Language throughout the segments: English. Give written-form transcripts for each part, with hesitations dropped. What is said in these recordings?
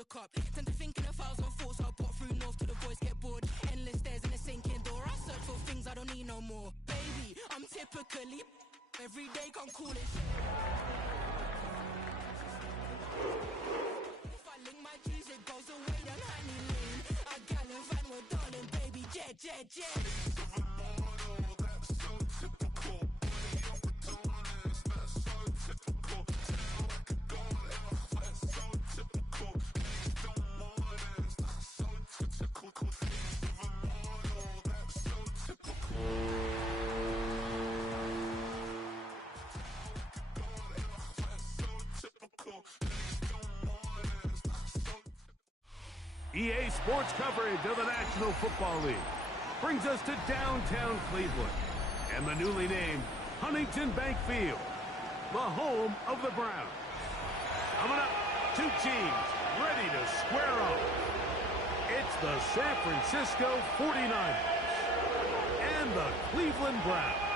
shook up. Tend to think in 1,000 thoughts. I put through north till the voice get bored. Endless stairs in a sinking door. I search for things I don't need no more. Baby, I'm typically every day can't call it shit. If I link my G's, it goes away down Honey Lane. I gallon van, we're darling, baby, jet, jet, jet. That's so typical. That's so typical. That's so typical. That's so typical. That's so typical. EA Sports coverage of the National Football League brings us to downtown Cleveland and the newly named Huntington Bank Field, the home of the Browns. Coming up, two teams ready to square off. It's the San Francisco 49ers and the Cleveland Browns.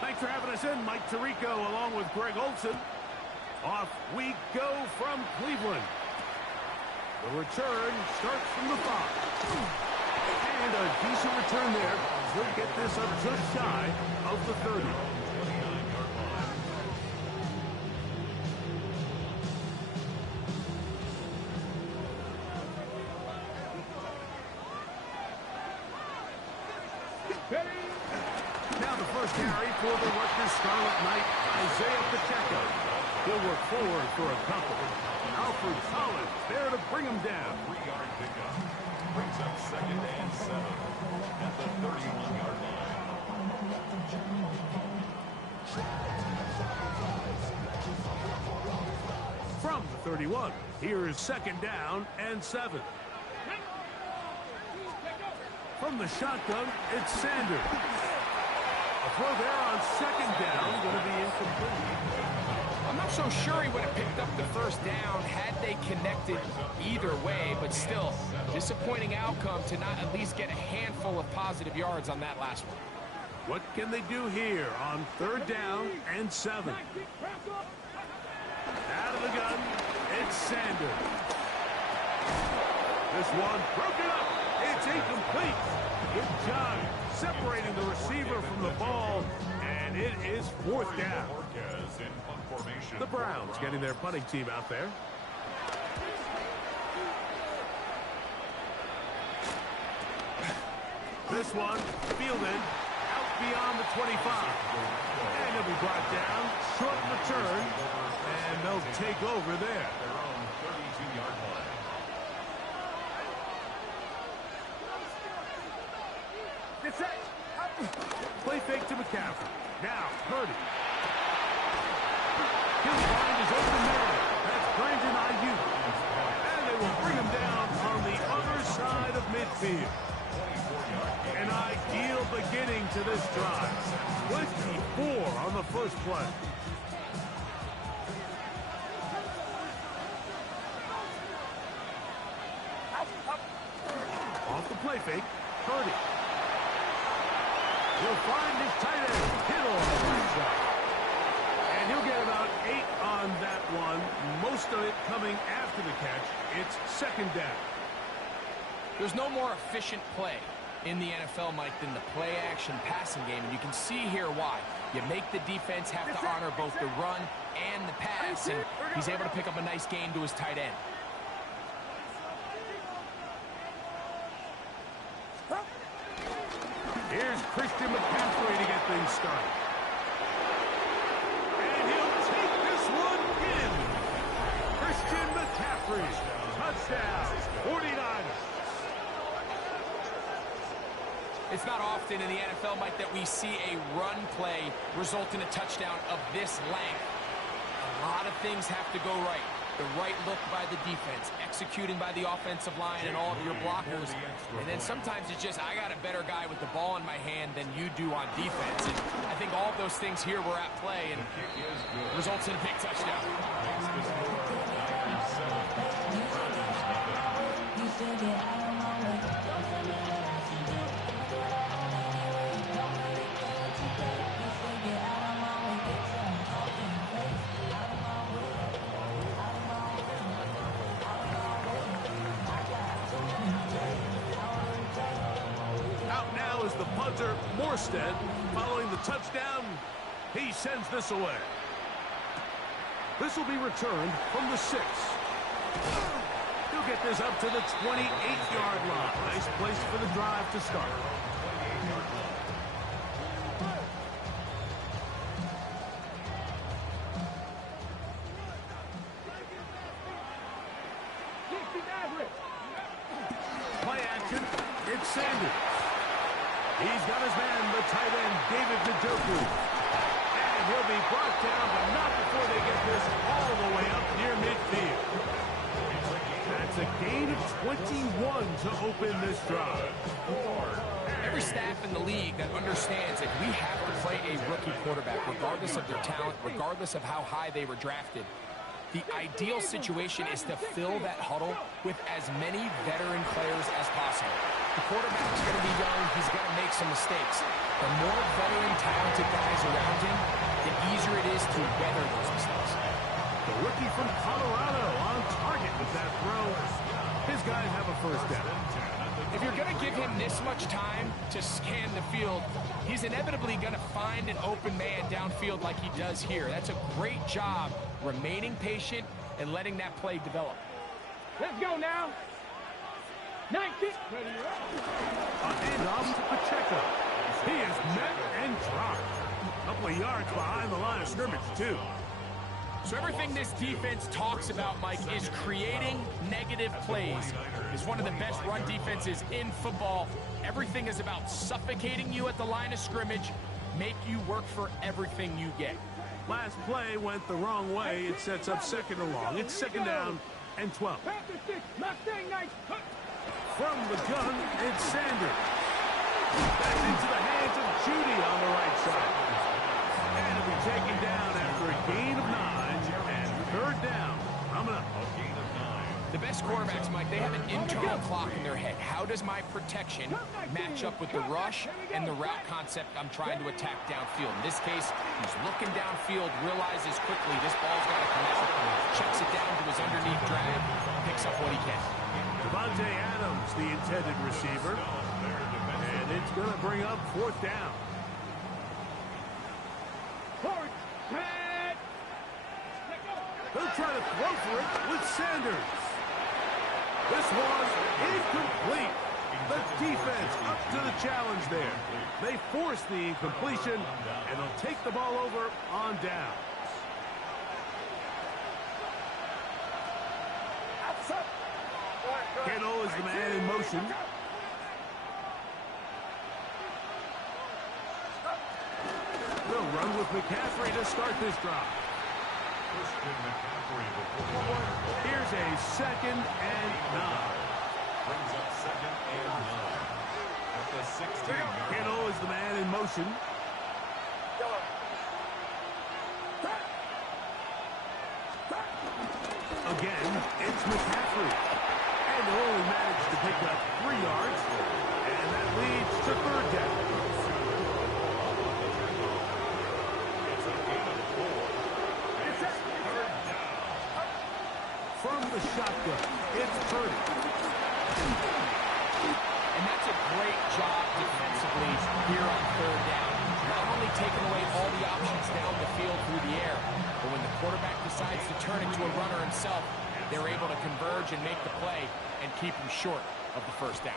Thanks for having us in. Mike Tirico along with Greg Olson. Off we go from Cleveland. The return starts from the 5. And a decent return there. He'll get this up just shy of the 30. Now the first carry for the Rutgers Scarlet Knight, Isaiah Pacheco. He'll work forward for a couple. Alfred Collins there to bring him down. 3-yard pickup. Brings up 2nd and 7 at the 31-yard line. From the 31, here is 2nd down and 7. From the shotgun, it's Sanders. A throw there on 2nd down, going to be incomplete. I'm not so sure he would have picked up the first down had they connected either way, but still, disappointing outcome to not at least get a handful of positive yards on that last one. What can they do here on 3rd down and 7? Out of the gun, it's Sanders. This one broken up. It's incomplete. Good job separating the receiver from the ball, and it is 4th down. The Browns getting their punting team out there. This one fielded out beyond the 25. And he'll be brought down. Short return. And they'll take over there. Their own 32-yard line. Play fake to McCaffrey. Now, Purdy. His line is open man. That's Brandon Ayuk. And they will bring him down on the other side of midfield. An ideal beginning to this drive. 24 on the first play. Off the play fake, Purdy. He'll find his tight end, Kittle on the right side. And he'll get about 8 on that one, most of it coming after the catch. It's 2nd down. There's no more efficient play in the NFL, Mike, than the play-action passing game, and you can see here why. You make the defense have to honor both the run and the pass, and he's able to pick up a nice gain to his tight end. Here's Christian McCaffrey to get things started. And he'll take this one in. Christian McCaffrey, touchdown, 49ers. It's not often in the NFL, Mike, that we see a run play result in a touchdown of this length. A lot of things have to go right the right look by the defense, executing by the offensive line and all of your blockers. And then sometimes it's just, I got a better guy with the ball in my hand than you do on defense. And I think all of those things here were at play and results in a big touchdown. The punter, Morstead, following the touchdown, he sends this away. This will be returned from the 6. He'll get this up to the 28-yard line. Nice place for the drive to start. Play action, it's Sanders. He's got his man, the tight end, David Njoku. And he'll be brought down, but not before they get this all the way up near midfield. That's a gain of 21 to open this drive. Every staff in the league that understands that we have to play a rookie quarterback, regardless of their talent, regardless of how high they were drafted. The ideal situation is to fill that huddle with as many veteran players as possible. The quarterback's going to be young. He's going to make some mistakes. The more veteran, talented guys around him, the easier it is to weather those mistakes. The rookie from Colorado on target with that throw. His guys have a first down. If you're going to give him this much time to scan the field, he's inevitably going to find an open man downfield like he does here. That's a great job remaining patient and letting that play develop. Let's go now. 19. A handoff to Pacheco. He is met and dropped. A couple of yards behind the line of scrimmage, too. So everything this defense talks about, Mike, is creating negative plays. It's one of the best run defenses in football. Everything is about suffocating you at the line of scrimmage, make you work for everything you get. Last play went the wrong way. It sets up second and long. It's second down and 12. From the gun, it's Sanders. Back into the hands of Judy on the right side. And it'll be taken down after a gain of 9 and third down. Coming up. The best quarterbacks, Mike, they have an internal clock in their head. How does my protection match up with the rush and the route concept I'm trying to attack downfield? In this case, he's looking downfield, realizes quickly this ball's got to come out, checks it down to his underneath drag, picks up what he can. Devontae Adams, the intended receiver. And it's going to bring up fourth down. They'll try to throw for it with Sanders. This was incomplete. The defense up to the challenge there. They force the incompletion, and they'll take the ball over on down. Kittle is the man in motion. They'll run with McCaffrey to start this drive. Here's a second and 9. Brings up second and 9. At the 16. Kittle is the man in motion. Again, it's McCaffrey. And they only managed to pick up 3 yards. And that leads to third down. From the shotgun, it's Purdy. And that's a great job defensively here on third down. Not only taking away all the options down the field through the air, but when the quarterback decides to turn into a runner himself, they're able to converge and make the play and keep him short of the first down.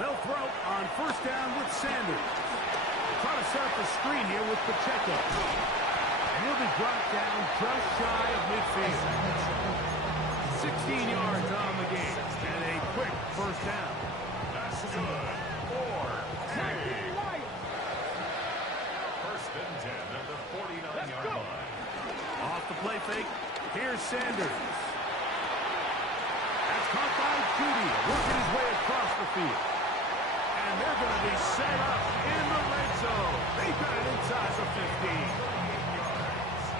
They'll throw on first down with Sanders. Try to set up the screen here with Pacheco. And he'll be brought down just shy of midfield. 16 yards on the game. And a quick first down. That's good. First and 10 at the 49-yard line. Off the play fake. Here's Sanders. That's caught by Judy, working his way across the field. And they're going to be set up in the red zone. They got it inside the 15.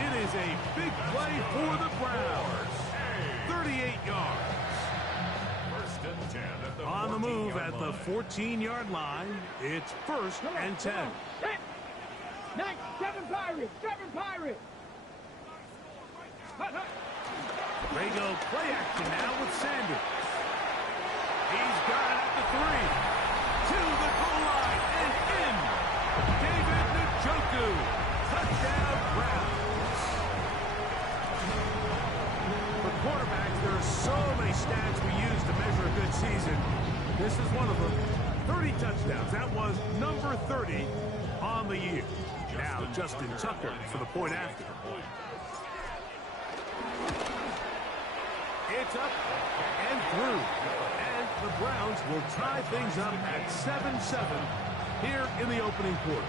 It is a big play for the Browns. 38 yards. First and 10 at the On the move at the 14-yard 14-yard line, it's first and 10. 7 Pirates! 7 Pirates! They go play action now with Sanders. He's got it at the 3. To the goal line and in. David Njoku. Touchdown Browns. For quarterbacks, there are so many stats we use to measure a good season. This is one of them. 30 touchdowns. That was number 30 on the year. Now Justin Tucker for the point after. It's up and through. And the Browns will tie things up at 7-7 here in the opening quarter.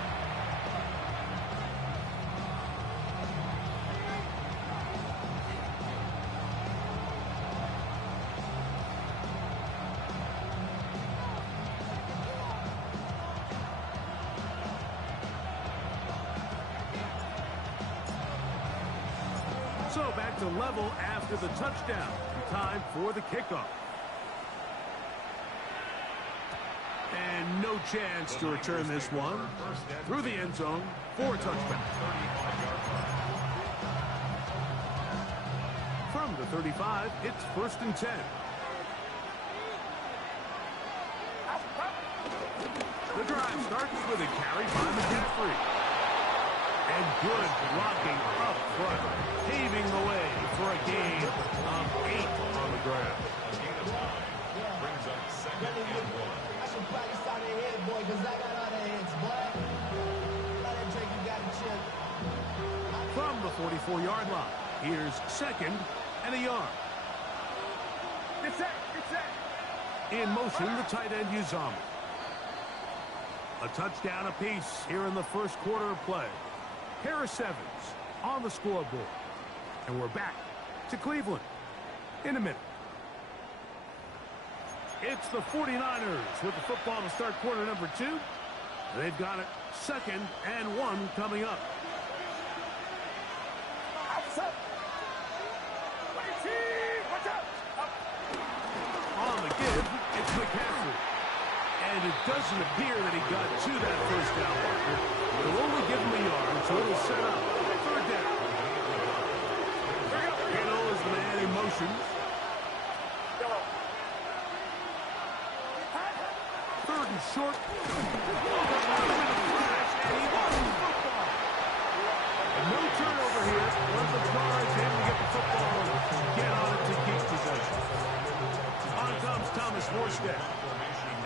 So back to level after the touchdown. Time for the kickoff. And no chance to return this one. Through the end zone for a touchdown. From the 35, it's first and 10. The drive starts with a carry by McCaffrey. And good blocking up front, paving the way for a gain of 8 on the ground. Brings up second and 1. I should probably start ahead, boy, because I got all the hits, boy. Let that Drake, you got to chill. From the 44-yard line, here's second and a yard. It's set! It's set! In motion, the tight end Uzama. A touchdown apiece here in the first quarter of play. Harris Evans on the scoreboard. And we're back to Cleveland in a minute. It's the 49ers with the football to start quarter number 2. They've got it second and 1 coming up. On the give, it's McCaffrey. And it doesn't appear that he got to that first down marker. It'll only give him a yard, so it'll set up third down. Kittle is the man in motion. Third and short. No turnover here. But the Cards able to get the football and get on it to keep possession. On comes Thomas Morstead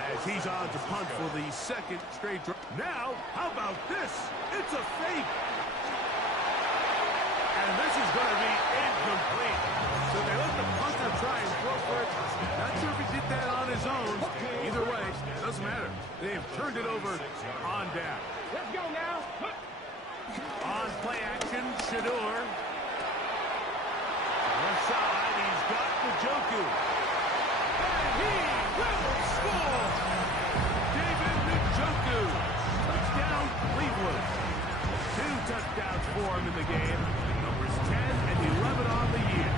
as he's on to punt for the second straight drive. Now, how about this? It's a fake. And this is going to be incomplete. So they let the punter try and throw for it. Not sure if he did that on his own. Either way, doesn't matter. They've turned it over on down. Let's go now! On play action, Shador. Left side, he's got Njoku. And he will score! David Njoku. Touchdown, Cleveland. 2 touchdowns for him in the game. Numbers 10 and 11 on the year.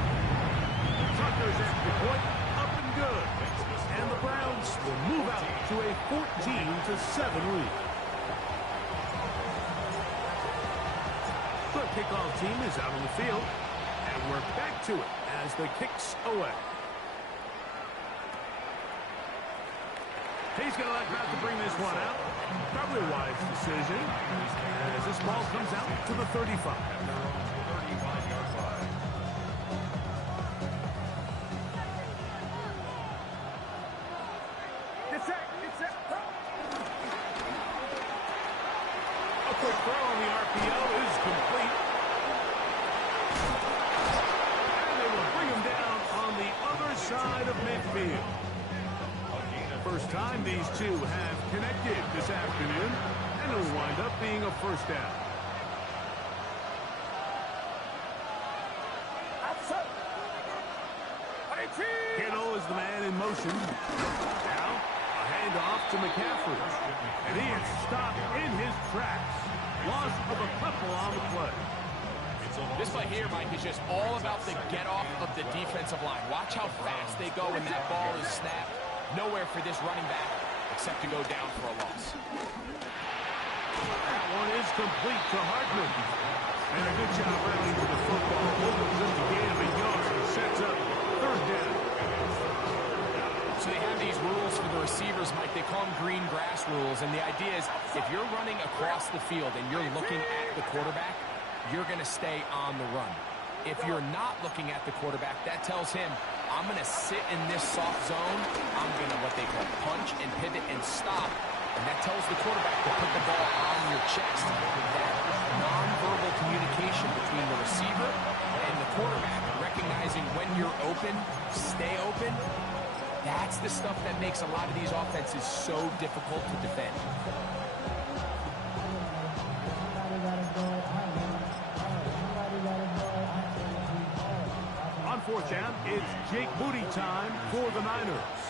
Tucker's extra point, up and good. And the Browns will move out to a 14-7 lead. The kickoff team is out on the field, and we're back to it as the kicks away. He's going to let Matt to bring this one out. Probably a wise decision as this ball comes out to the 35. 35-yard line. It's set! It's set! midfield. First time these two have connected this afternoon, and it'll wind up being a first down. Kittle is the man in motion. Now, a handoff to McCaffrey. And he is stopped in his tracks. Loss of a couple on the play. This play here, Mike, is just all about the get-off of the defensive line. Watch how fast they go when that ball is snapped. Nowhere for this running back except to go down for a loss. That one is complete to Hartman. And a good job rallying to the football. Opens up the gain of a yard and sets up third down. So they have these rules for the receivers, Mike. They call them green grass rules. And the idea is if you're running across the field and you're looking at the quarterback, you're going to stay on the run. If you're not looking at the quarterback, that tells him, I'm going to sit in this soft zone. I'm going to what they call punch and pivot and stop. And that tells the quarterback to put the ball on your chest. That nonverbal communication between the receiver and the quarterback, recognizing when you're open, stay open, that's the stuff that makes a lot of these offenses so difficult to defend. On fourth down, it's Jake Moody time for the Niners.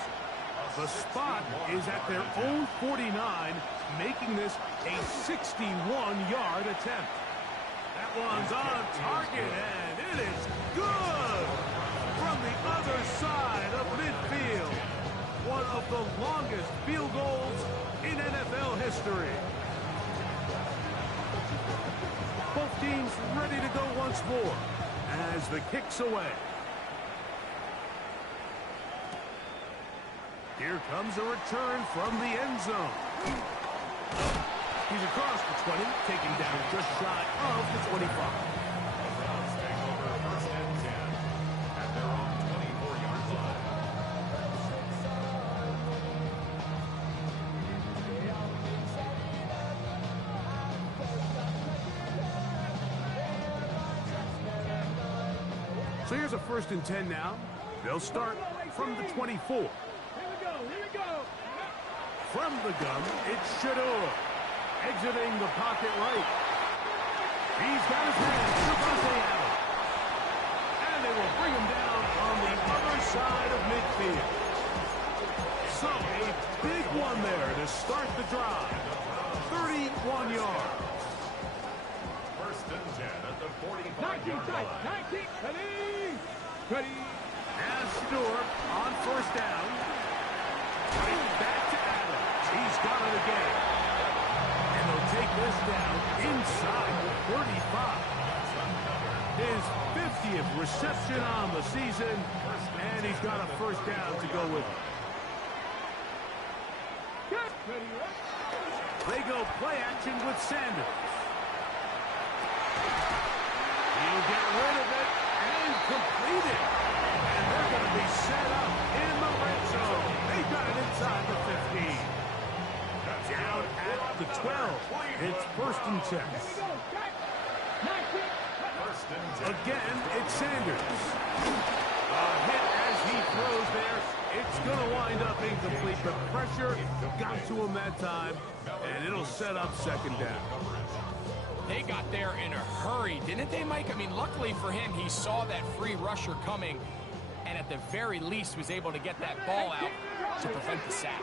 The spot is at their own 49, making this a 61-yard attempt. That one's on target, and it is good from the other side of midfield. One of the longest field goals in NFL history. Both teams ready to go once more as the kick's away. Here comes a return from the end zone. He's across the 20, taking down just shy of the 25. Browns take over first and 10 at their own 24-yard line. So here's a first and 10 now. They'll start from the 24. From the gun, it's Shador. Exiting the pocket right. He's got his man, Devontae Adams. And they will bring him down on the other side of midfield. So a big one there to start the drive. 31 yards. First and 10 at the 45-yard line. 19, ready. Now Stewart on first down. Right back to Adams. He's got it again. And they'll take this down inside the 35. His 50th reception on the season, and he's got a first down to go with it. They go play action with Sanders. He'll get rid of it and complete it. And they're going to be set up in the red zone. They've got it inside the 15. Down at the 12. It's first and 10. Again, it's Sanders. A hit as he throws there. It's going to wind up incomplete, but pressure got to him that time, and it'll set up second down. They got there in a hurry, didn't they, Mike? I mean, luckily for him, he saw that free rusher coming, and at the very least was able to get that ball out to prevent the sack.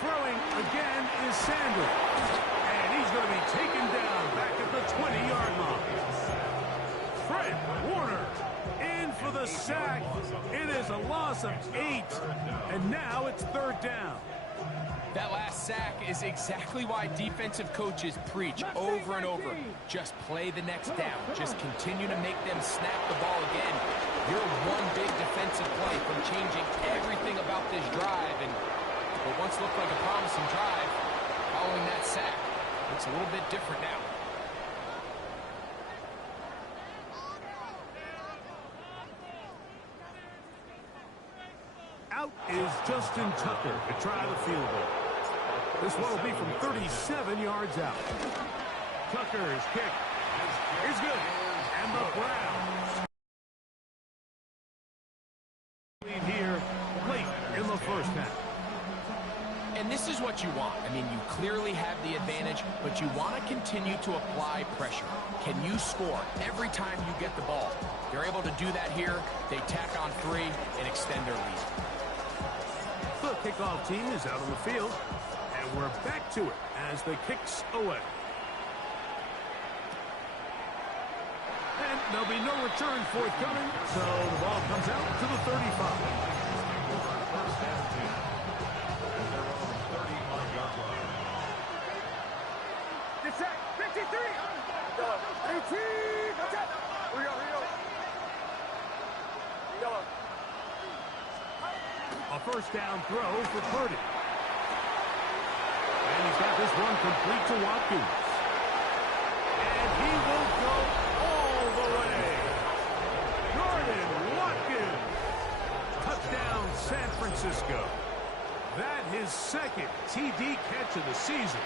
Throwing again is Sanders. And he's going to be taken down back at the 20-yard line. Fred Warner in for the sack. It is a loss of 8. And now it's third down. That last sack is exactly why defensive coaches preach over and over. Just play the next down. Just continue to make them snap the ball again. You're one big defensive play from changing everything about this drive. And what once looked like a promising drive, following that sack, looks a little bit different now. Out is Justin Tucker to try the field goal. This one will be from 37 yards out. Tucker's kick is good. And the Browns lead here late in the first half. And this is what you want. I mean, you clearly have the advantage, but you want to continue to apply pressure. Can you score every time you get the ball? They're able to do that here. They tack on 3 and extend their lead. The kickoff team is out on the field, and we're back to it as the kicks away. And there'll be no return forthcoming, so the ball comes out to the 35. A first down throw for Purdy. And he's got this one complete to Watkins. And he will go all the way. Jordan Watkins. Touchdown, San Francisco. That his second TD catch of the season.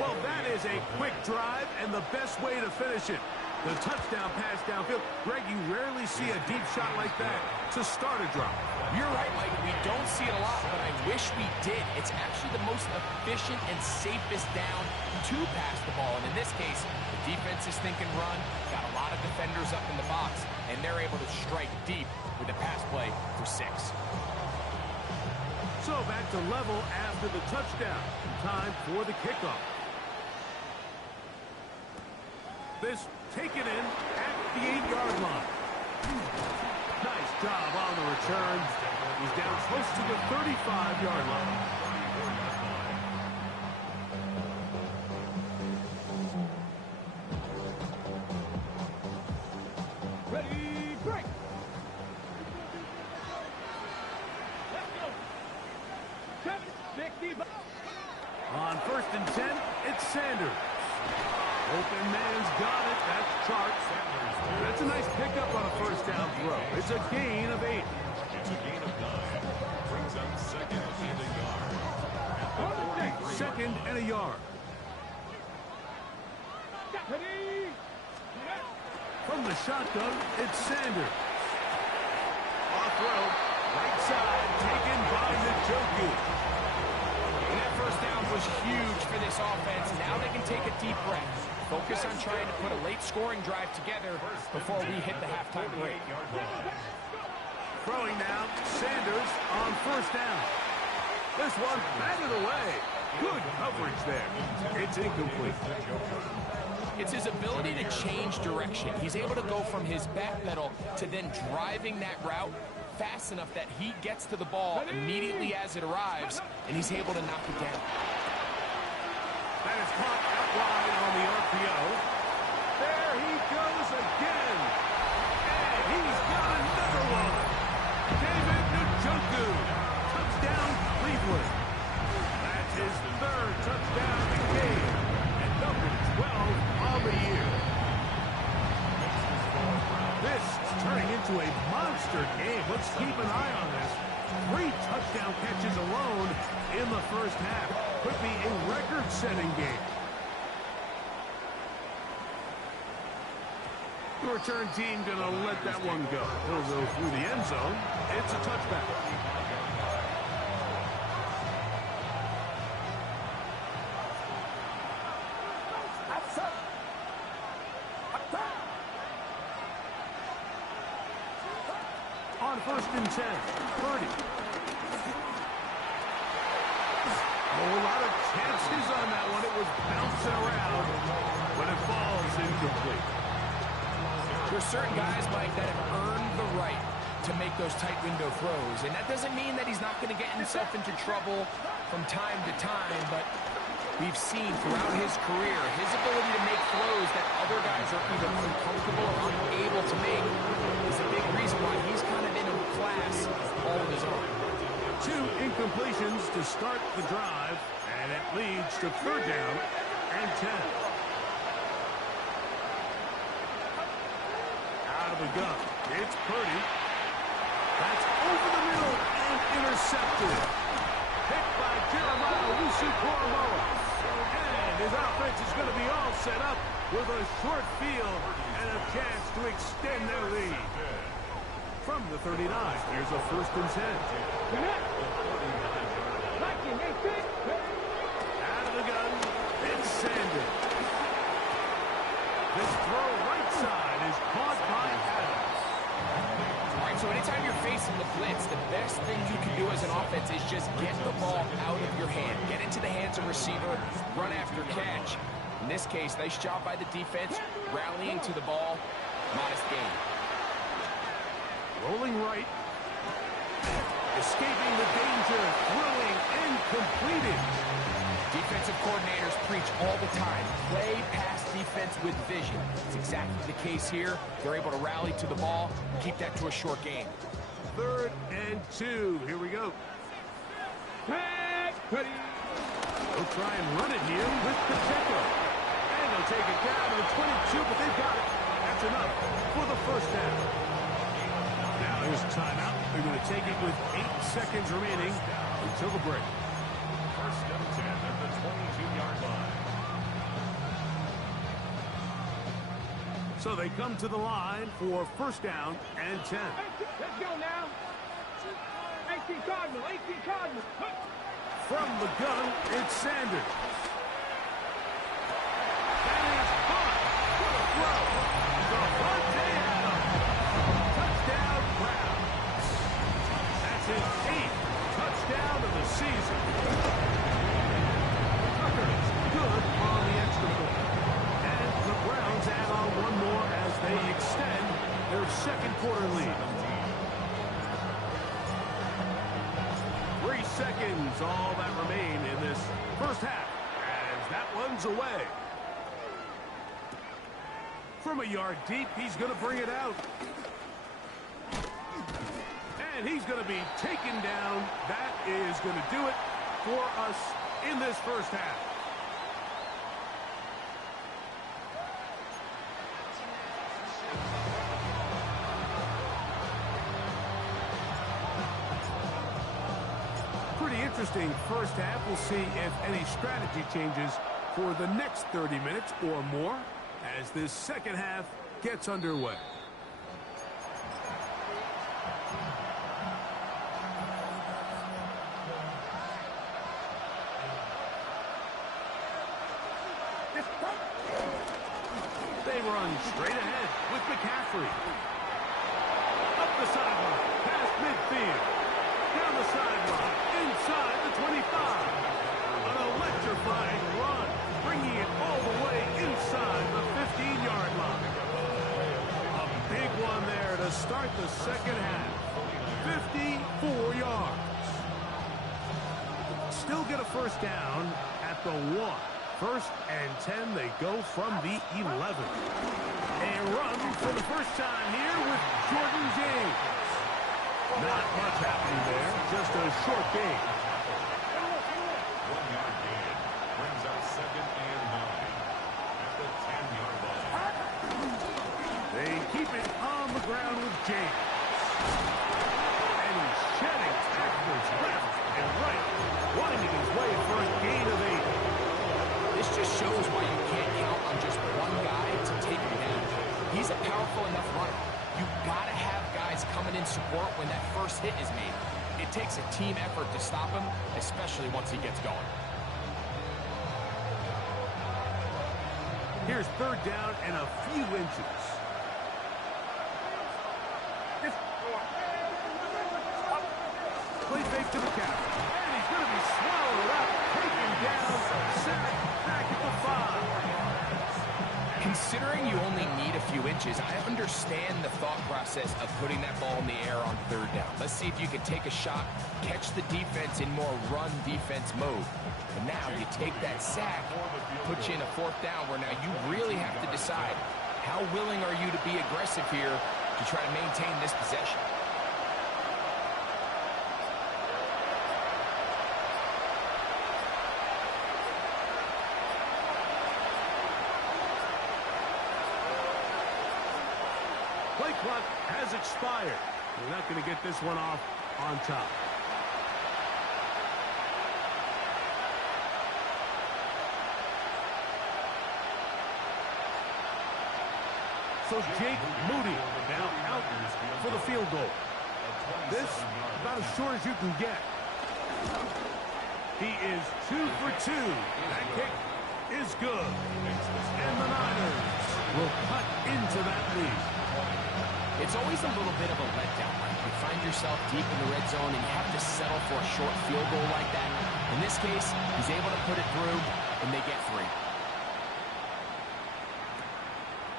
Well, that is a quick drive and the best way to finish it. The touchdown pass downfield. Greg, you rarely see a deep shot like that to start a drive. You're right, Mike. We don't see it a lot, but I wish we did. It's actually the most efficient and safest down to pass the ball. And in this case, the defense is thinking run, got a lot of defenders up in the box, and they're able to strike deep with a pass play for 6. So back to level after the touchdown. Time for the kickoff. This taken in at the 8-yard line. Nice job on the return. He's down close to the 35-yard line. Ready, break. Let's go. 7-65. On 1st and 10, it's Sanders. Open man's got it. That's Charts. That's a nice pickup on a first down throw. It's a gain of 8. It's a gain of 9. Brings up 2nd and a yard. At the 2nd and a yard. Ready. From the shotgun, it's Sanders. Off road, right side, taken by Njoku. And that first down was huge for this offense. Now they can take a deep breath. Focus on trying to put a late scoring drive together before we hit the halftime break. Throwing now, Sanders on 1st down. This one batted away. Good coverage there. It's incomplete. It's his ability to change direction. He's able to go from his back pedal to then driving that route fast enough that he gets to the ball immediately as it arrives, and he's able to knock it down. That is caught out wide on the RPO. There he goes again. And he's got another one. David Njoku. Touchdown, Cleveland. That's his 3rd touchdown in the game. And number 12 on the year. This is turning into a monster game. Let's keep an eye on this. 3 touchdown catches alone in the first half. Could be a record-setting game. The return team going to let that one go. It'll go through the end zone. It's a touchback. On 1st and 10, Purdy. A whole lot of chances on that one. It was bouncing around, but it falls incomplete. There's certain guys, Mike, that have earned the right to make those tight window throws, and that doesn't mean that he's not going to get himself into trouble from time to time, but we've seen throughout his career his ability to make throws that other guys are either uncomfortable or unable to make is a big reason why he's kind of in a class all of his own. 2 incompletions to start the drive, and it leads to 3rd down and 10. Out of the gun, it's Purdy. That's over the middle and intercepted. Hit by Jeremiah Owusu-Koramoah. And his offense is going to be all set up with a short field and a chance to extend their lead. From the 39, here's a 1st and 10. Out of the gun, it's Sanders. This throw right side is caught by Adams. All right, so anytime you're facing the blitz, the best thing you can do as an offense is just get the ball out of your hand. Get into the hands of receiver, run after catch. In this case, nice job by the defense, rallying to the ball. Modest gain. Rolling right. Escaping the danger, throwing and completing. Defensive coordinators preach all the time, play pass defense with vision. It's exactly the case here. They're able to rally to the ball and keep that to a short game. 3rd and 2. Here we go. They'll try and run it here with Pacheco. And they'll take it down to the 22, but they've got it. That's enough for the 1st down. Now here's a timeout. They're going to take it with 8 seconds remaining until the break. 1st and 10 at the 22-yard line. So they come to the line for 1st down and 10. Let's go now. 18 Cardinal, 18 Cardinal. From the gun, it's Sanders. That is caught for the throw. Devontae Adams. Touchdown, Browns. That's his 8th touchdown of the season. Tucker's good on the extra point. And the Browns add on one more as they extend their 2nd quarter lead. 3 seconds, all that remain in this 1st half, as that one's away. From a yard deep, he's going to bring it out. And he's going to be taken down. That is going to do it for us in this 1st half. Pretty interesting 1st half. We'll see if any strategy changes for the next 30 minutes or more as this 2nd half gets underway. They run straight ahead with McCaffrey. Up the sideline, past midfield. Down the sideline, inside the 25. An electrifying run, bringing it all the way inside the 15-yard line. A big one there to start the 2nd half. 54 yards. Still get a 1st down at the 1. 1st and 10, they go from the 11. A run for the 1st time here with Jordan James. Not much happening there, just a short gain. 1-yard gain brings up 2nd and 9 at the 10-yard line. They keep it on the ground with James. And he's shedding tacklers left and right, winding his way for a gain of 8. This just shows why you can't count on just one guy to take him down. He's a powerful enough runner. You've got to have guys coming in support when that 1st hit is made. It takes a team effort to stop him, especially once he gets going. Here's 3rd down and a few inches. Play fake to McCaffrey. And he's going to be swallowed up, taken down, sacked back at the 5. Considering you only need a few inches, I understand the thought process of putting that ball in the air on 3rd down. Let's see if you can take a shot, catch the defense in more run defense mode. And now you take that sack, put you in a 4th down where now you really have to decide how willing are you to be aggressive here to try to maintain this possession. Play clock has expired. We're not going to get this one off on top. So Jake Moody now out for the field goal. This about as short as you can get. He is 2 for 2. That kick is good. And the Niners will cut into that lead. It's always a little bit of a letdown. You find yourself deep in the red zone and you have to settle for a short field goal like that. In this case, he's able to put it through, and they get 3.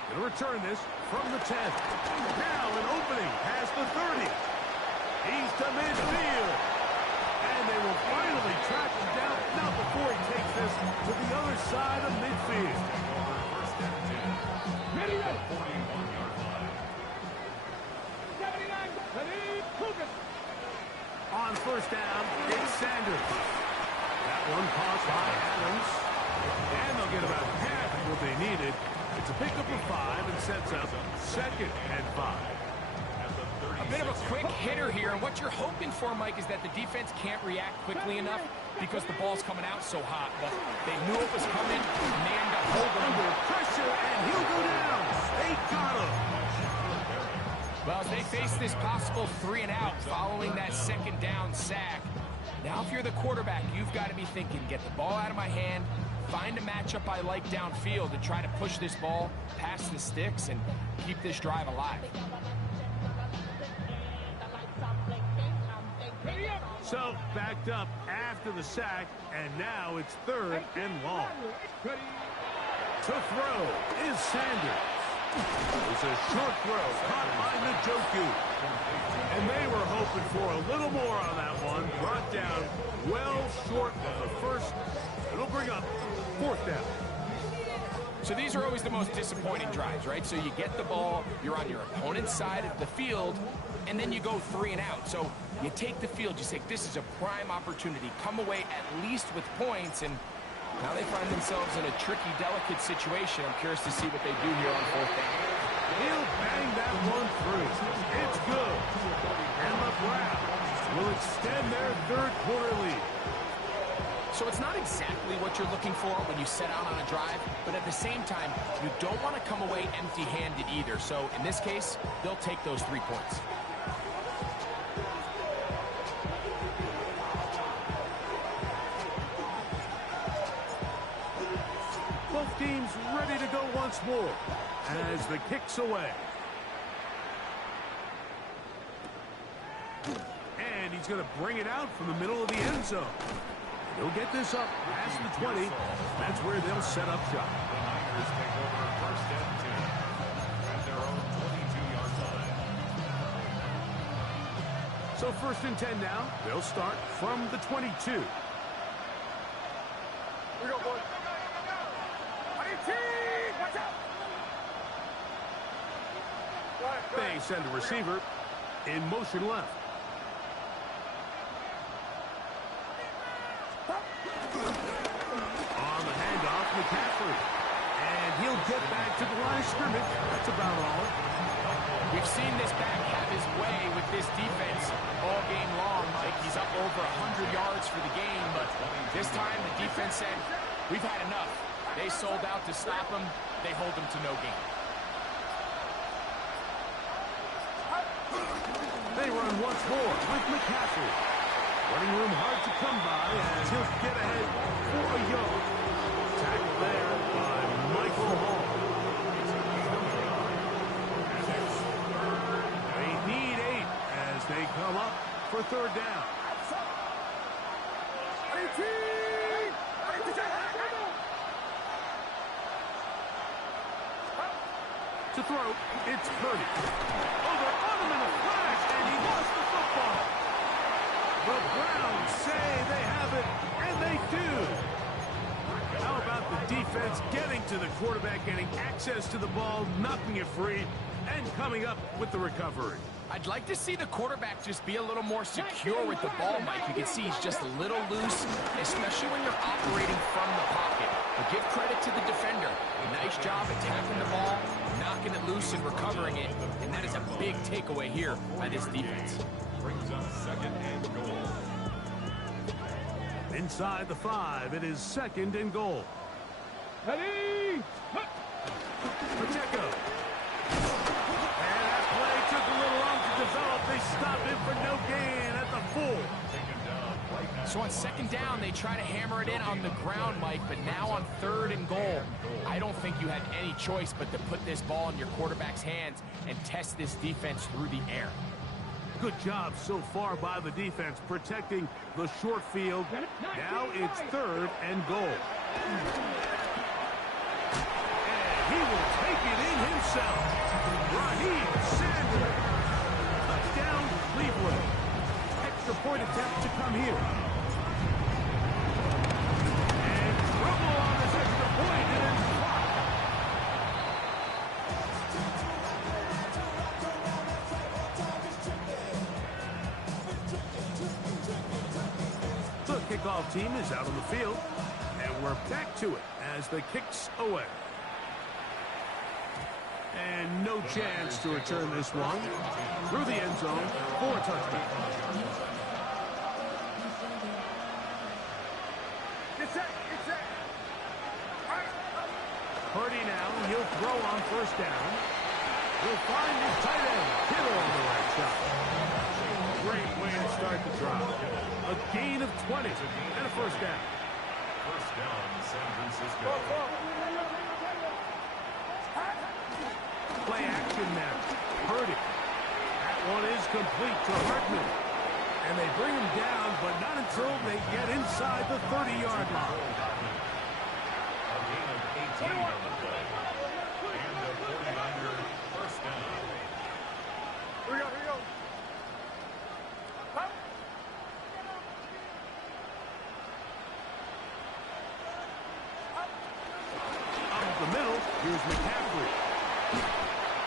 Going to return this from the 10. Now an opening past the 30. He's to midfield. And they will finally track him down. Not before he takes this to the other side of midfield. First and 10. Ready, ready. 41-yard line. 79, ready, focus. On first down, it's Sanders. That one caught by Adams. And they'll get about half of what they needed. It's a pickup of 5 and sets up 2nd and 5. A bit of a quick hitter here, and what you're hoping for, Mike, is that the defense can't react quickly enough because the ball's coming out so hot. But they knew it was coming, and they end up holding him. Under pressure, and he'll go down. They got him. Well, as they face this possible 3 and out following that 2nd down sack, now if you're the quarterback, you've got to be thinking, get the ball out of my hand, find a matchup I like downfield, and try to push this ball past the sticks and keep this drive alive. So, backed up after the sack, and now it's 3rd and long. To throw is Sanders. It's a short throw caught by Njoku. And they were hoping for a little more on that one. Brought down well short of the first. It'll bring up 4th down. So these are always the most disappointing drives, right? So you get the ball, you're on your opponent's side of the field, and then you go 3 and out. So you take the field, you say, this is a prime opportunity. Come away at least with points, and now they find themselves in a tricky, delicate situation. I'm curious to see what they do here on 4th down. He'll bang that one through. It's good. And the Browns will extend their 3rd quarter lead. So it's not exactly what you're looking for when you set out on a drive, but at the same time, you don't want to come away empty-handed either. So in this case, they'll take those 3 points. Both teams ready to go once more as the kick's away. And he's going to bring it out from the middle of the end zone. He'll get this up past the 20. That's where they'll set up shop. The Niners take over first and 10 at their own 22-yard line. So 1st and 10 now. They'll start from the 22. Here we go, boys. 18, watch out. They send a receiver in motion left. On the handoff, McCaffrey. And he'll get back to the line of scrimmage. That's about all. We've seen this back have his way with this defense all game long, Mike. He's up over 100 yards for the game, but this time the defense said, we've had enough. They sold out to stop him. They hold him to no gain. They run once more with McCaffrey. Running room hard to come by as he'll get ahead for a yard. Tackled there by Michael Hall. They need 8 as they come up for 3rd down. To throw, it's Purdy. Over on him in a flash, and he lost the football. The Browns say they have it, and they do. How about the defense getting to the quarterback, getting access to the ball, knocking it free, and coming up with the recovery? I'd like to see the quarterback just be a little more secure with the ball, Mike. You can see he's just a little loose, especially when you're operating from the pocket. But give credit to the defender. Nice job attacking the ball, knocking it loose and recovering it. And that is a big takeaway here by this defense. Brings up 2nd and goal. Inside the 5, it is 2nd and goal. Ready? Pacheco. So on second down, they try to hammer it in on the ground, Mike, but now on 3rd and goal, I don't think you had any choice but to put this ball in your quarterback's hands and test this defense through the air. Good job so far by the defense protecting the short field. Now it's 3rd and goal. And he will take it in himself. Raheem Sanders. Touchdown, Cleveland. Extra point attempt to come here. And trouble on this extra point, and it's blocked. The kickoff team is out on the field, and we're back to it as the kick's away. And no chance to return this one through the end zone for a touchdown. Purdy now, he'll throw on 1st down. He'll find his tight end, Kittle on the right side. Great way to start the drive. A gain of 20 and a 1st down. 1st down, San Francisco. Play action now. Purdy. That one is complete to Hartman. And they bring him down, but not until they get inside the 30-yard line. A gain of 18 on the play. And a 49er 1st down. Here we go. Up. Up the middle, here's McCaffrey.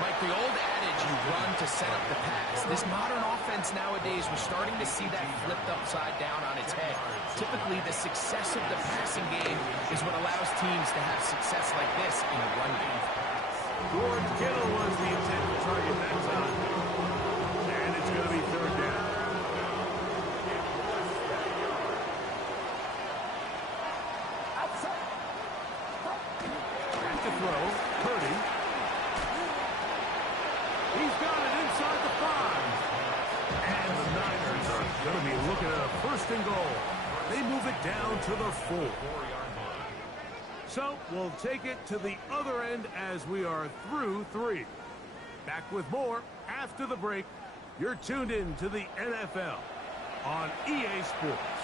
Mike, the old adage, you run to set up the pass. This modern offense nowadays, we're starting to see that flipped upside down on its head. Typically, the success of the passing game is what allows teams to have success like this in a run game. George Kittle was the intended target that time. And it's going to be 3rd down. Back to throw. Purdy. He's got it inside the 5. And the Niners are going to be looking at a 1st and goal. They move it down to the 4. 4-yard line. So we'll take it to the other end as we are through 3. Back with more after the break. You're tuned in to the NFL on EA Sports.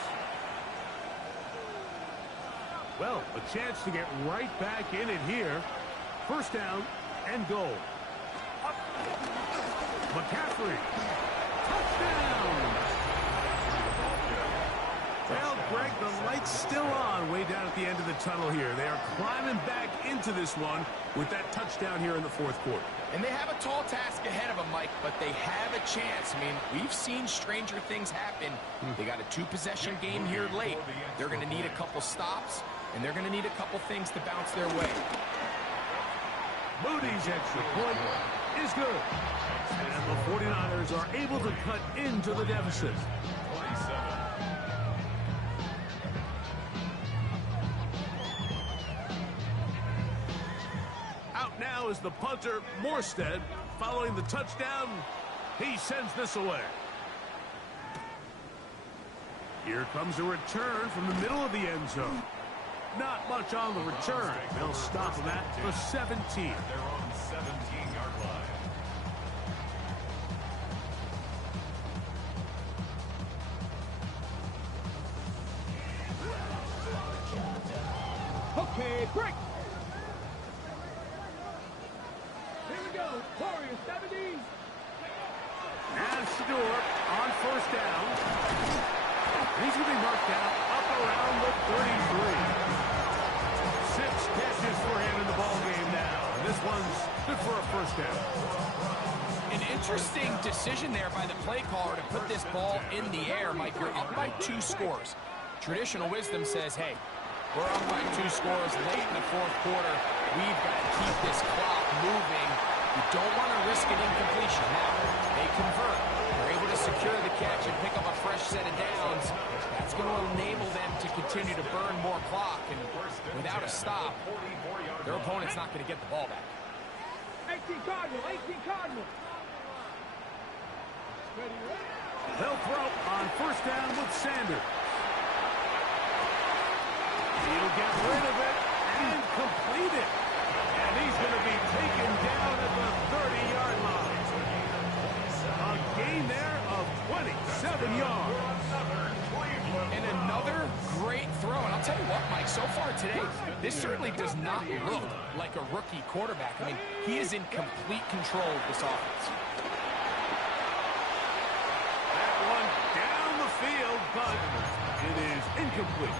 Well, a chance to get right back in it here. 1st down and goal. McCaffrey. Touchdown! Well, Greg, the light's still on way down at the end of the tunnel here. They are climbing back into this one with that touchdown here in the 4th quarter. And they have a tall task ahead of them, Mike, but they have a chance. I mean, we've seen stranger things happen. They got a 2-possession game here late. They're going to need a couple stops, and they're going to need a couple things to bounce their way. Moody's extra point is good. And the 49ers are able to cut into the deficit. 27. Out now is the punter, Morstead. Following the touchdown, he sends this away. Here comes a return from the middle of the end zone. Not much on the return. They'll stop him at the 17. They're on 17-yard line. Okay, break. Here we go. Warriors 70. And Shador on 1st down. He's going to be marked out up around the 33. 6 catches for him in the ball game now. And this one's good for a 1st down. An interesting decision there by the play caller to put this ball in the air. Mike, you're up by 2 scores. Traditional wisdom says, hey, we're up by 2 scores late in the 4th quarter. We've got to keep this clock moving. You don't want to risk an incompletion. Now, they convert. They're able to secure the catch and pick up a fresh set of downs. That's going to enable them to continue to burn more clock. And without a stop, their opponent's not going to get the ball back. 18 Cardinal, 18 Cardinal. They'll throw on 1st down with Sanders. He'll get rid of it and complete it. And he's going to be taken down at the 30-yard line. A gain there of 27 yards. And another great throw. And I'll tell you what, Mike, so far today, this certainly does not look like a rookie quarterback. I mean, he is in complete control of this offense. That one down the field, but it is incomplete.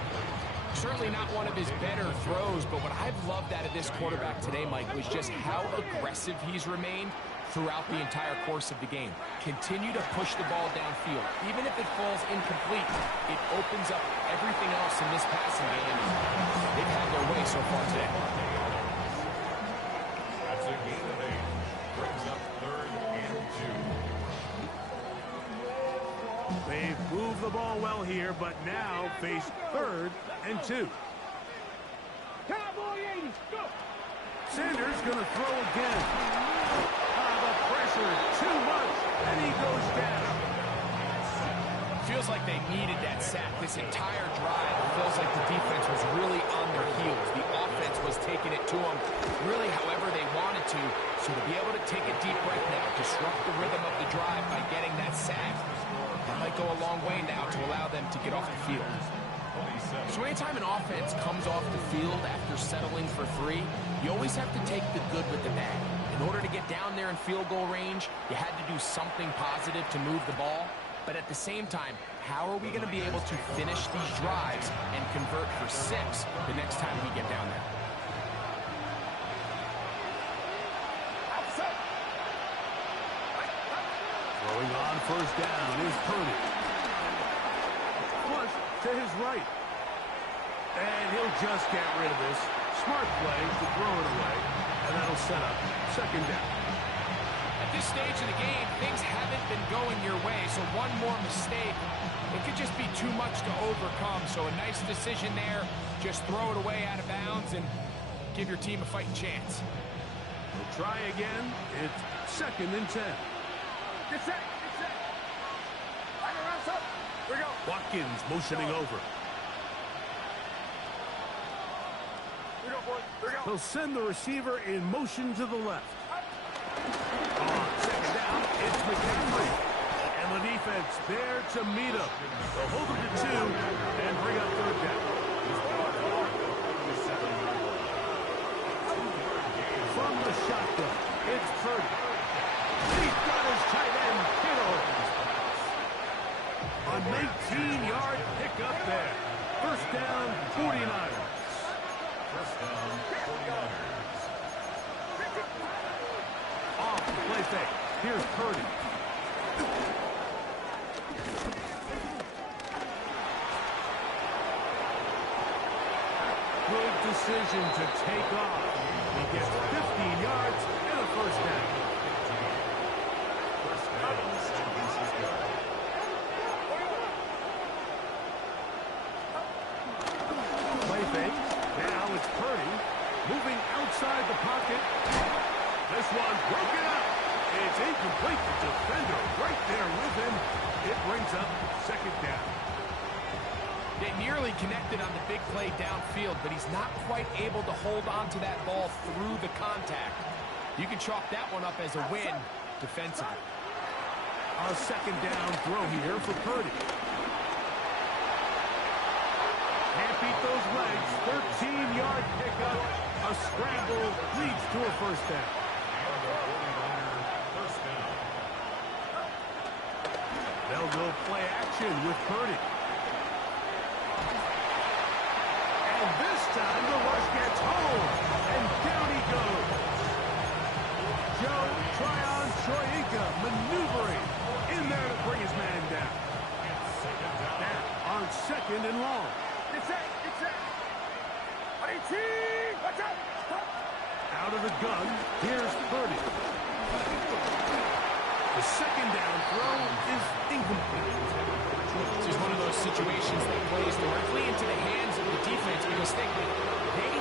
Certainly not one of his better throws, but what I've loved out of this quarterback today, Mike, was just how aggressive he's remained throughout the entire course of the game. Continue to push the ball downfield. Even if it falls incomplete, it opens up everything else in this passing game. They've had their way so far today. That's a gain of 8. Brings up 3rd and 2. They've moved the ball well here, but now face 3rd and 2. Cowboy 80, go! Sanders going to throw again. The pressure, too much, and he goes down. Feels like they needed that sack. This entire drive, it feels like the defense was really on their heels. The offense was taking it to them really however they wanted to. So to be able to take a deep breath now, disrupt the rhythm of the drive by getting that sack, that might go a long way now to allow them to get off the field. So anytime an offense comes off the field after settling for 3, you always have to take the good with the bad. In order to get down there in field goal range, you had to do something positive to move the ball. But at the same time, how are we going to be able to finish these drives and convert for 6 the next time we get down there? Throwing on first down is Purdy. Flush to his right. And he'll just get rid of this. Smart play to throw it away. And that'll set up 2nd down. At this stage of the game, things haven't been going your way, so one more mistake, it could just be too much to overcome. So a nice decision there. Just throw it away out of bounds and give your team a fighting chance. We'll try again. It's 2nd and 10. Get set, get set. Right around, son. Here we go. Watkins motioning over. Here we go, boys. Here we go. He'll send the receiver in motion to the left. On 2nd down, it's McCaffrey. And the defense there to meet him. They'll hold him to 2 and bring up 3rd down. From the shotgun, it's Purdy. He's got his tight end, Kittle. A 19-yard pickup there. 1st down, 49ers. 1st down, 49ers. Off the play fake. Here's Purdy. Good decision to take off. He gets 15 yards and a 1st down. Play fake. Now it's Purdy moving outside the pocket. This one broken up. It's incomplete. The defender right there with him. It brings up 2nd down. They nearly connected on the big play downfield, but he's not quite able to hold on to that ball through the contact. You can chalk that one up as a win defensively. A 2nd down throw here for Purdy. Can't beat those legs. 13-yard pickup. A scramble leads to a 1st down. They'll go play action with Purdy. And this time the rush gets home. And down he goes. Joe Tryon-Shoyinka maneuvering in there to bring his man down. Now on 2nd and long. Get set, get set. Watch out. Out of the gun, here's Purdy. The 2nd down throw is incomplete. This is one of those situations that plays directly into the hands of the defense because they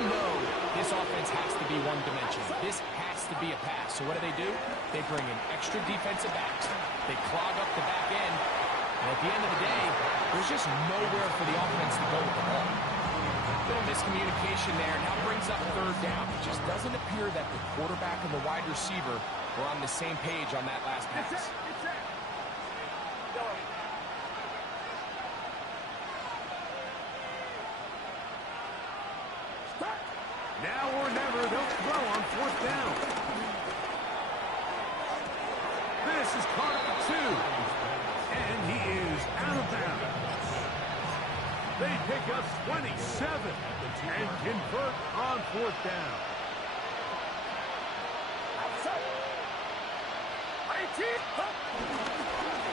know this offense has to be one-dimensional. This has to be a pass. So what do? They bring in extra defensive backs. They clog up the back end. And at the end of the day, there's just nowhere for the offense to go with the ball. little miscommunication there. Now brings up third down. It just doesn't appear that the quarterback and the wide receiver were on the same page on that last pass. It's set. Go. Start. Now or never, they'll throw on fourth down. This is caught at the 2. And he is out of bounds. They pick up 27 and convert on fourth down.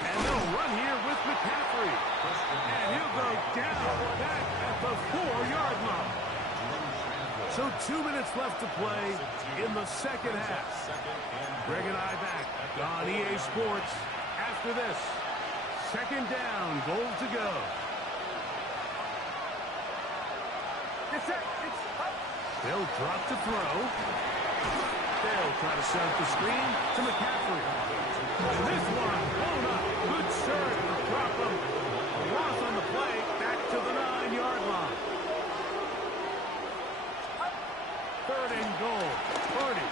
And they'll run here with McCaffrey. And he'll go down back at the 4-yard line. So 2 minutes left to play in the second half. Greg and I back on EA Sports after this. Second down, goal to go. They'll drop to throw. They'll try to set up the screen to McCaffrey. And this one blown up. Good serve to drop him. A loss on the play, back to the 9-yard line. Third and goal. Purdy.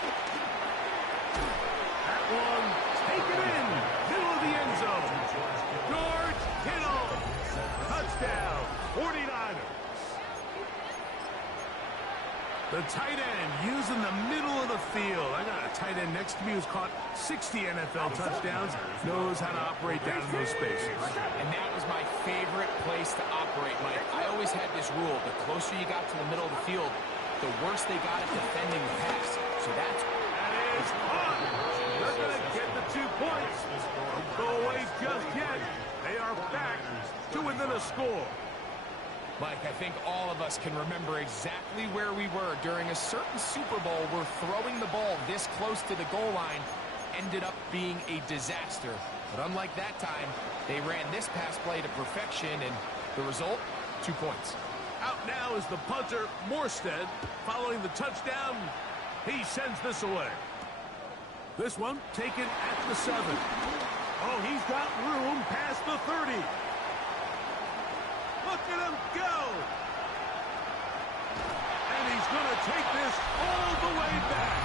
That one taken in. Middle of the end zone. George Kittle. Touchdown. 49ers. The tight end using the middle of the field. I got a tight end next to me who's caught 60 NFL touchdowns. Knows how to operate down in those spaces. And that was my favorite place to operate, Mike. I always had this rule. The closer you got to the middle of the field, the worse they got at defending the pass. So that's... That is caught. They're going to get the 2 points. Don't go away just yet. They are back to within a score. Mike, I think all of us can remember exactly where we were during a certain Super Bowl where throwing the ball this close to the goal line ended up being a disaster. But unlike that time, they ran this pass play to perfection, and the result, 2 points. Out now is the punter, Morstead. Following the touchdown, he sends this away. This one taken at the 7. Oh, he's got room past the 30. Look at him go! And he's going to take this all the way back.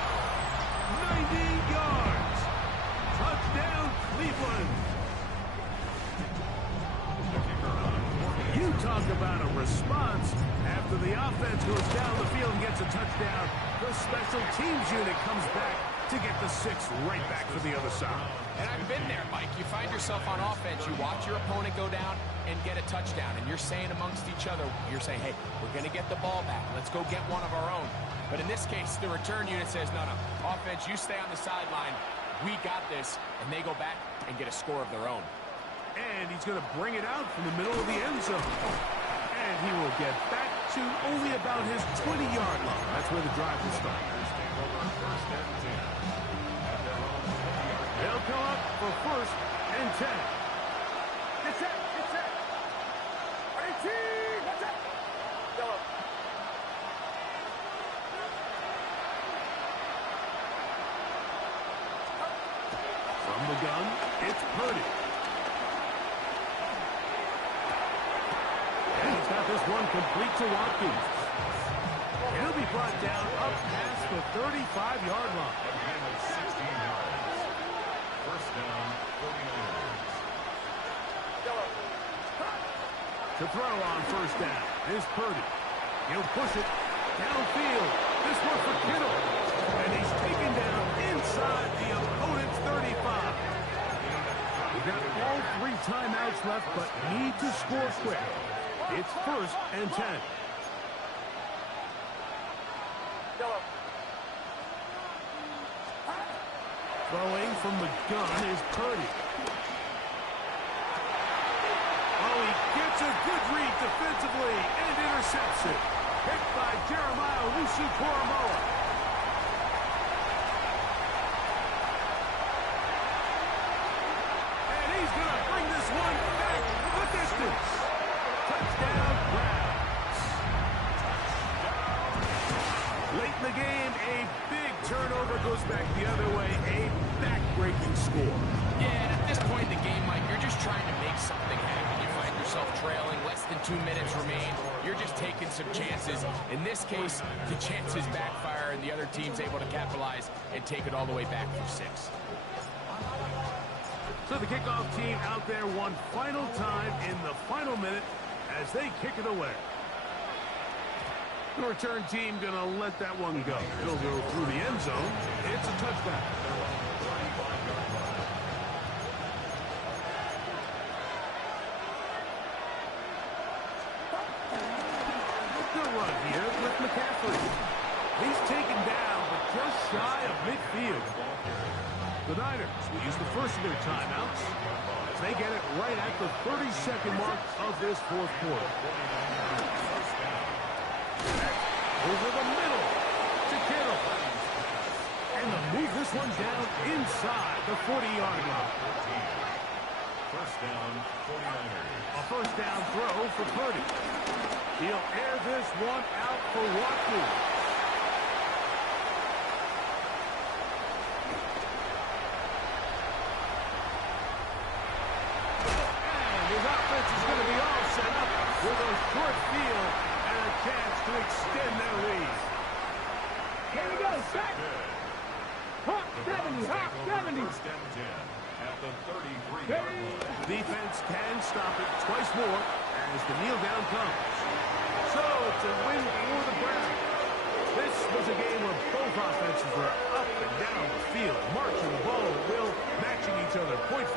90 yards. Touchdown, Cleveland. You talk about a response. After the offense goes down the field and gets a touchdown, the special teams unit comes back to get the 6 right back for the other side. And I've been there, Mike. You find yourself on offense, you watch your opponent go down and get a touchdown, and you're saying amongst each other, you're saying, hey, we're going to get the ball back. Let's go get one of our own. But in this case, the return unit says, no, offense, you stay on the sideline. We got this. And they go back and get a score of their own. And he's going to bring it out from the middle of the end zone. And he will get back to only about his 20-yard line. That's where the drive will start. They'll come up for 1st and 10. Get set. What's up? Go. From the gun, it's Purdy. And he's got this one complete to Watkins. He'll be brought down up past the 35-yard line. First down, 49ers. To throw on first down is Purdy. He'll push it downfield. This one for Kittle. And he's taken down inside the opponent's 35. We've got all 3 timeouts left, but need to score quick. It's 1st and 10. Throwing from the gun is Purdy. Oh, he gets a good read defensively and intercepts it. Picked by Jeremiah Owusu-Koramoah. And he's going to bring this one back the distance. Touchdown, Browns. Late in the game, a big turnover goes back the other way. A back-breaking score. Yeah, and at this point in the game, Mike, you're just trying to make something happen. You find yourself trailing, less than 2 minutes remain, you're just taking some chances. In this case, the chances backfire and the other team's able to capitalize and take it all the way back for 6. So the kickoff team out there one final time in the final minute as they kick it away. The return team going to let that one go. It'll go through the end zone. It's a touchback. Good run here with McCaffrey. He's taken down, but just shy of midfield. The Niners will use the first of their timeouts as they get it right at the 30-second mark of this fourth quarter. Over the middle to Kittle. And they'll move this one down inside the 40-yard line. First down, 49ers. A first down throw for Purdy. He'll air this one out for Watkins. And his offense is going to be all set up with a short field and a chance to extend their lead. Here we go, set. Hawk 70, Hawk 70. First and 10 at the 33-yard line. Defense can stop it twice more as the kneel down comes. So it's a win for the Browns. This was a game where both offenses were up and down the field, marching the ball at will.